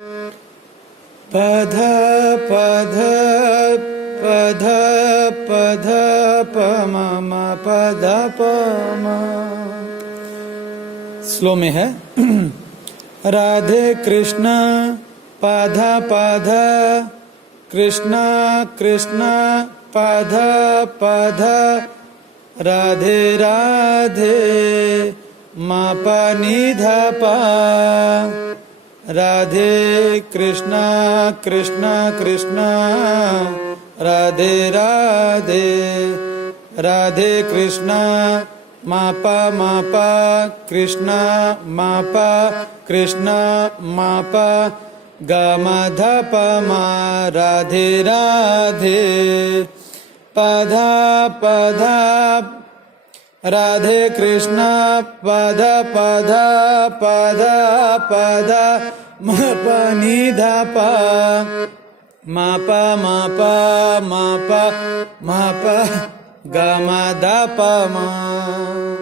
पध पध पध पध प म म पध प म। स्लो में है। राधे कृष्ण पाधा पाधा कृष्ण कृष्ण पाधा पाधा राधे राधे मा पा नि धा पा। राधे कृष्ण कृष्ण कृष्ण राधे राधे राधे कृष्ण मापा कृष्ण मापा कृष्ण मापा गामा धपा मा राधे राधे पधा पधा राधे कृष्ण पध पध पध पध म प नि ध प म प म प ग म ध प म।